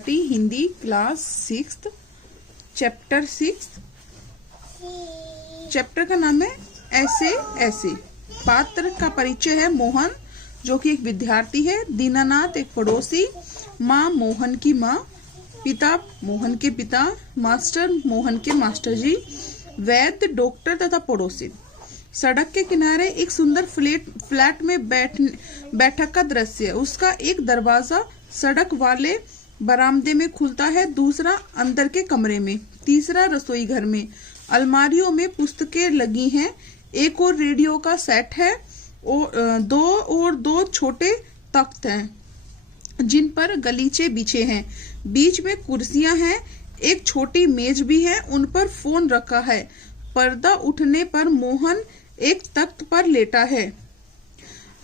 Hindi class 6 chapter 6। Chapter का नाम है ऐसे ऐसे। पात्र का परिचय है मोहन, जो कि एक विद्यार्थी है। दीनानाथ एक पड़ोसी। माँ मोहन की माँ। पिता मोहन के पिता। मास्टर मोहन के मास्टर जी। वैद्य डॉक्टर तथा पड़ोसी। सड़क के किनारे एक सुंदर फ्लैट में बैठक का दृश्य। उसका एक दरवाजा सड़क वाले बरामदे में खुलता है, दूसरा अंदर के कमरे में, तीसरा रसोई घर में। अलमारियों में पुस्तकें लगी हैं, एक और रेडियो का सेट है और दो छोटे तख्त हैं जिन पर गलीचे बिछे हैं। बीच में कुर्सियां हैं, एक छोटी मेज भी है, उन पर फोन रखा है। पर्दा उठने पर मोहन एक तख्त पर लेटा है।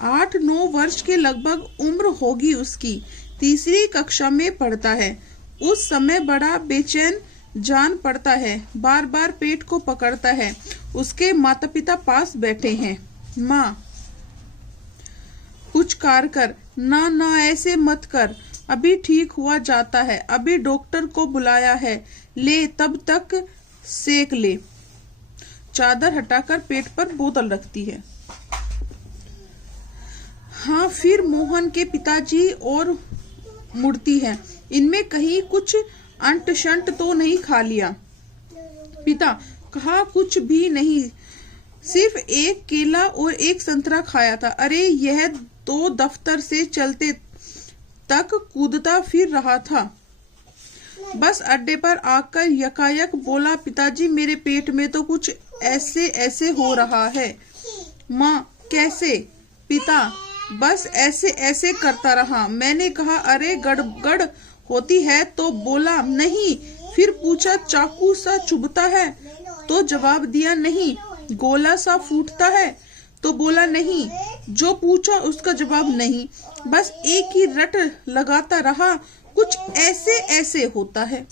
8-9 वर्ष के लगभग उम्र होगी उसकी। तीसरी कक्षा में पढ़ता है। उस समय बड़ा बेचैन जान पड़ता है, बार बार पेट को पकड़ता है। उसके माता पिता पास बैठे हैं। माँ, कुछ कार कर। ना ना, ऐसे मत कर, अभी ठीक हुआ जाता है, अभी डॉक्टर को बुलाया है, ले तब तक सेक ले। चादर हटाकर पेट पर बोतल रखती है। हाँ, फिर मोहन के पिताजी और मुड़ती है। इनमें कहीं कुछ अंट शंट तो नहीं खा लिया? पिता, कहा कुछ भी नहीं, सिर्फ एक केला और एक संतरा खाया था। अरे, यह तो दफ्तर से चलते तक कूदता फिर रहा था। बस अड्डे पर आकर यकायक बोला, पिताजी मेरे पेट में तो कुछ ऐसे ऐसे हो रहा है। माँ, कैसे? पिता, बस ऐसे ऐसे करता रहा। मैंने कहा अरे गड़बड़ होती है तो बोला नहीं। फिर पूछा चाकू सा चुभता है तो जवाब दिया नहीं। गोला सा फूटता है तो बोला नहीं। जो पूछा उसका जवाब नहीं। बस एक ही रट लगाता रहा, कुछ ऐसे ऐसे होता है।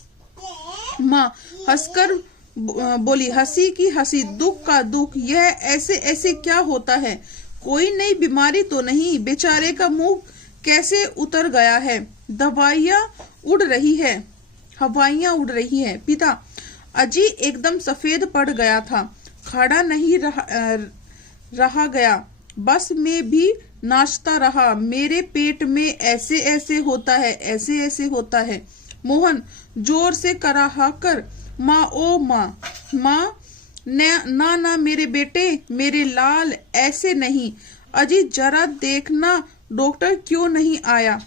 माँ हंसकर बोली, हंसी की हंसी, दुख का दुख, यह ऐसे ऐसे क्या होता है? कोई नई बीमारी तो नहीं? बेचारे का मुंह कैसे उतर गया है? दवाइयाँ उड़ रही है, हवाइयाँ उड़ रही है। पिता, अजी एकदम सफेद पड़ गया था, खड़ा नहीं रहा गया, बस में भी नाचता रहा। मेरे पेट में ऐसे ऐसे होता है, ऐसे ऐसे होता है। मोहन जोर से कराहा कर, माँ ओ माँ। माँ, ना ना मेरे बेटे, मेरे लाल, ऐसे नहीं। अजी जरा देखना डॉक्टर क्यों नहीं आया?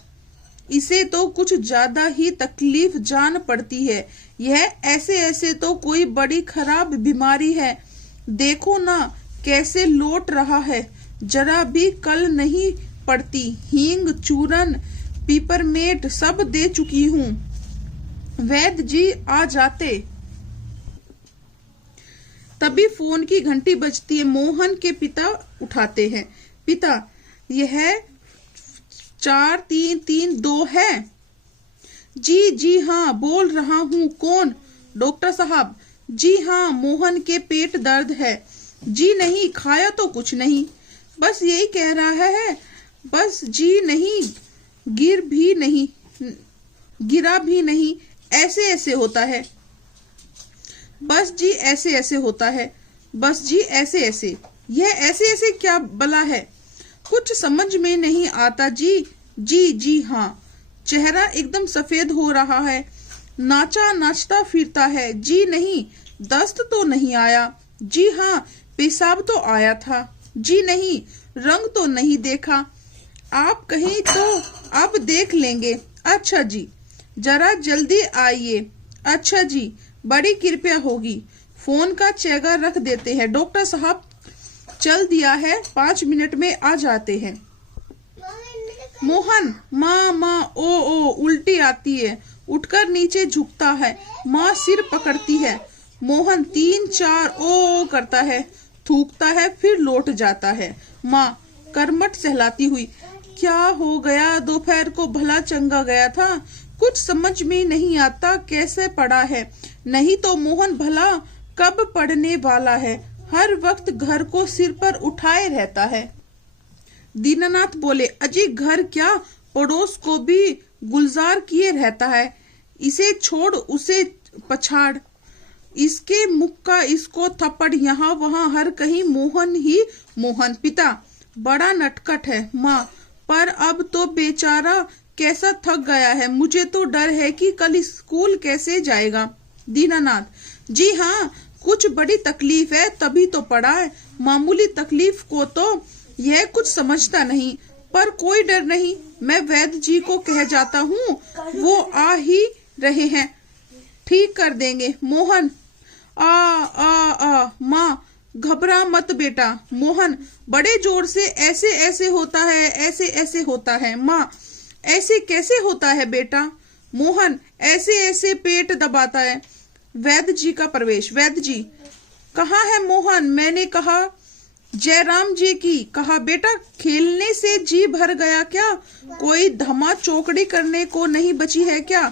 इसे तो कुछ ज्यादा ही तकलीफ जान पड़ती है। यह ऐसे ऐसे तो कोई बड़ी खराब बीमारी है। देखो ना कैसे लौट रहा है, जरा भी कल नहीं पड़ती। हींग, चूरन, पीपरमेंट सब दे चुकी हूँ। वैद्य जी आ जाते। तभी फोन की घंटी बजती है। मोहन के पिता उठाते हैं। पिता, यह 4332 है। जी हाँ, बोल रहा हूँ। कौन? डॉक्टर साहब। जी हाँ, मोहन के पेट दर्द है। जी नहीं, खाया तो कुछ नहीं, बस यही कह रहा है। बस जी नहीं, गिरा भी नहीं, ऐसे ऐसे होता है। बस जी ऐसे ऐसे होता है, बस जी ऐसे ऐसे। यह ऐसे ऐसे क्या बला है? कुछ समझ में नहीं आता जी। जी हाँ। चेहरा एकदम सफेद हो रहा है, नाचता फिरता है। जी नहीं, दस्त तो नहीं आया। जी हाँ, पेशाब तो आया था। जी नहीं, रंग तो नहीं देखा। आप कहीं तो अब देख लेंगे। अच्छा जी, जरा जल्दी आइए। अच्छा जी, बड़ी कृपया होगी। फोन का चेगा रख देते हैं। डॉक्टर साहब चल दिया है, 5 मिनट में आ जाते हैं। मोहन, माँ ओ, उल्टी आती है। उठकर नीचे झुकता है। माँ सिर पकड़ती है। मोहन 3-4 ओ करता है, थूकता है, फिर लौट जाता है। माँ करमट सहलाती हुई, क्या हो गया? दोपहर को भला चंगा गया था, कुछ समझ में नहीं आता कैसे पड़ा है। नहीं तो मोहन भला कब पढ़ने वाला है, हर वक्त घर को सिर पर उठाए रहता है। दीनानाथ बोले, अजी घर क्या, पड़ोस को भी गुलजार किए रहता है। इसे छोड़ उसे पछाड़, इसके मुख का इसको थप्पड़, यहाँ वहाँ हर कहीं मोहन ही मोहन। पिता, बड़ा नटखट है माँ, पर अब तो बेचारा कैसा थक गया है, मुझे तो डर है कि कल स्कूल कैसे जाएगा। दीनानाथ, जी हाँ, कुछ बड़ी तकलीफ है तभी तो पड़ा है, मामूली तकलीफ को तो यह कुछ समझता नहीं, पर कोई डर नहीं, मैं वैद्य जी को कह जाता हूँ, वो आ ही रहे हैं, ठीक कर देंगे। मोहन, आ माँ, घबरा मत बेटा। मोहन, बड़े जोर से, ऐसे ऐसे होता है, ऐसे ऐसे होता है। माँ, ऐसे कैसे होता है बेटा? मोहन, ऐसे ऐसे पेट दबाता है। वैद्य जी का प्रवेश। वैद्य जी, कहाँ है मोहन? मैंने कहा जयराम जी की। कहा बेटा, खेलने से जी भर गया क्या? कोई धमा चौकड़ी करने को नहीं बची है क्या?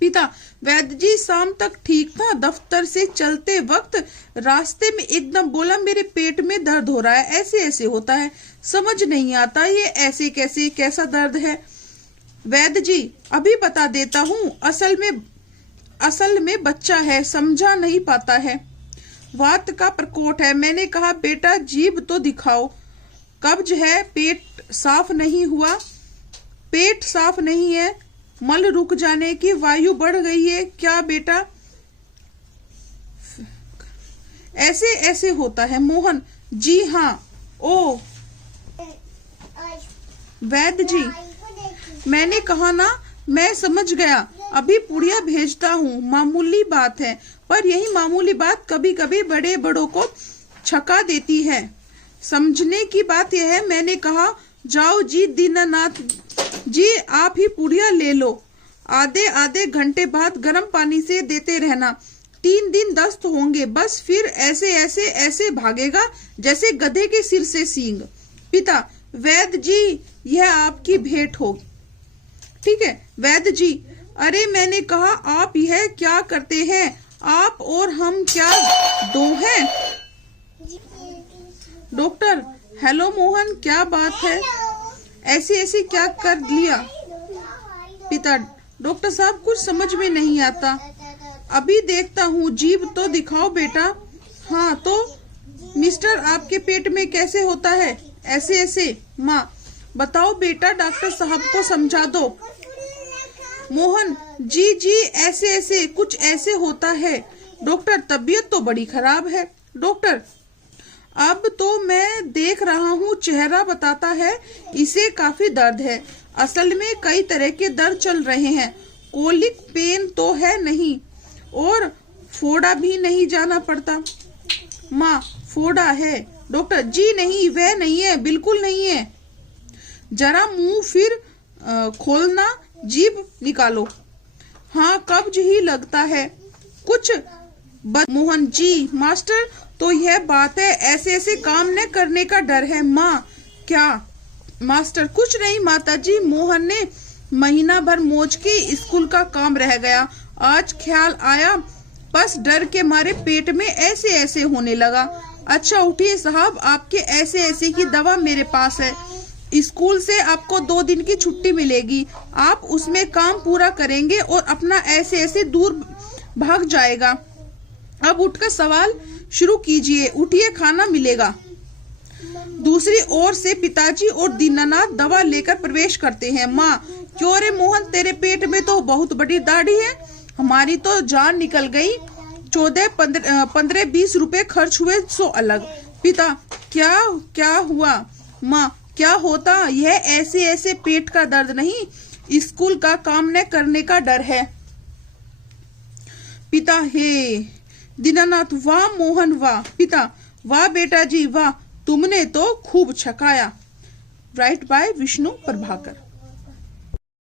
पिता, वैद्य जी शाम तक ठीक था, दफ्तर से चलते वक्त रास्ते में एकदम बोला मेरे पेट में दर्द हो रहा है, ऐसे ऐसे होता है, समझ नहीं आता ये ऐसे कैसे, कैसा दर्द है। वैद्य जी, अभी बता देता हूँ, असल में बच्चा है, समझा नहीं पाता है, वात का प्रकोट है। मैंने कहा बेटा जीभ तो दिखाओ, कब्ज है, पेट साफ नहीं हुआ, पेट साफ नहीं है, मल रुक जाने की वायु बढ़ गई है क्या बेटा? ऐसे ऐसे होता है। मोहन, जी हाँ। ओ वैद्य जी, मैंने कहा ना, मैं समझ गया, अभी पुड़िया भेजता हूँ, मामूली बात है, पर यही मामूली बात कभी कभी बड़े बड़ों को छका देती है। समझने की बात यह है, मैंने कहा जाओ जी दीनानाथ जी, आप ही पुड़िया ले लो, आधे आधे घंटे बाद गर्म पानी से देते रहना, 3 दिन दस्त होंगे, बस फिर ऐसे ऐसे ऐसे भागेगा जैसे गधे के सिर से सींग। पिता, वैद्य जी, यह आपकी भेंट होगी। ठीक है। वैद्य जी, अरे मैंने कहा आप यह क्या करते हैं, आप और हम क्या दो हैं? डॉक्टर, हेलो मोहन, क्या बात है, ऐसे ऐसे क्या कर लिया? पिता, डॉक्टर साहब कुछ समझ में नहीं आता, अभी देखता हूँ, जीभ तो दिखाओ बेटा। हाँ तो मिस्टर, आपके पेट में कैसे होता है, ऐसे ऐसे? माँ, बताओ बेटा, डॉक्टर साहब को समझा दो। मोहन, जी जी, ऐसे ऐसे कुछ ऐसे होता है डॉक्टर, तबीयत तो बड़ी खराब है। डॉक्टर, अब तो मैं देख रहा हूँ, चेहरा बताता है इसे काफी दर्द है, असल में कई तरह के दर्द चल रहे हैं, कोलिक पेन तो है नहीं, और फोड़ा भी नहीं जाना पड़ता। माँ, फोड़ा है? डॉक्टर, जी नहीं, वह नहीं है, बिल्कुल नहीं है, जरा मुंह फिर खोलना, जीभ निकालो। हाँ, कब्ज ही लगता है कुछ। मोहन जी, मास्टर, तो यह बात है, ऐसे ऐसे काम न करने का डर है। माँ, क्या? मास्टर, कुछ नहीं माताजी, मोहन ने महीना भर मौज के स्कूल का काम रह गया, आज ख्याल आया, बस डर के मारे पेट में ऐसे ऐसे होने लगा। अच्छा उठिए साहब, आपके ऐसे ऐसे की दवा मेरे पास है, स्कूल से आपको 2 दिन की छुट्टी मिलेगी, आप उसमें काम पूरा करेंगे और अपना ऐसे ऐसे दूर भाग जाएगा। अब उठकर सवाल शुरू कीजिए, उठिए, खाना मिलेगा। दूसरी ओर से पिताजी और दीनानाथ दवा लेकर प्रवेश करते हैं। माँ, क्यों रे मोहन, तेरे पेट में तो बहुत बड़ी दाढ़ी है, हमारी तो जान निकल गई, 15-20 रुपए खर्च हुए, सो अलग। पिता, क्या हुआ? माँ, क्या होता, यह ऐसे ऐसे पेट का दर्द नहीं, स्कूल का काम न करने का डर है। पिता, हे दीनानाथ, वाह मोहन वाह। पिता, वाह बेटा जी वाह, तुमने तो खूब छकाया। Write by Vishnu Prabhakar.